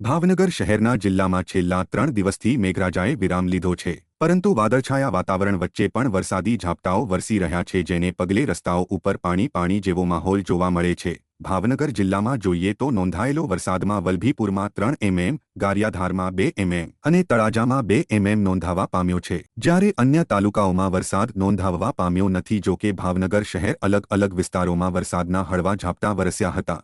ભાવનગર શહેરના જિલ્લામાં છેલ્લા 3 દિવસથી મેઘરાજાએ વિરામ લીધો છે, પરંતુ વાદળછાયા વાતાવરણ વચ્ચે પણ વરસાદી ઝાપટાઓ વરસી રહ્યા છે, જેને પગલે રસ્તાઓ ઉપર પાણી જેવો માહોલ જોવા મળે છે। ભાવનગર જિલ્લામાં જોઈએ તો નોંધાયેલો વરસાદમાં વલભીપુરમાં 3 mm, ગારિયાધારમાં 2 mm અને તળાજામાં 2 mm નોંધાવા પામ્યો છે, જ્યારે અન્ય તાલુકાઓમાં વરસાદ નોંધાવવા પામ્યો નથી। જો કે ભાવનગર શહેર અલગ અલગ વિસ્તારોમાં વરસાદના હળવા ઝાપટા વરસ્યા હતા।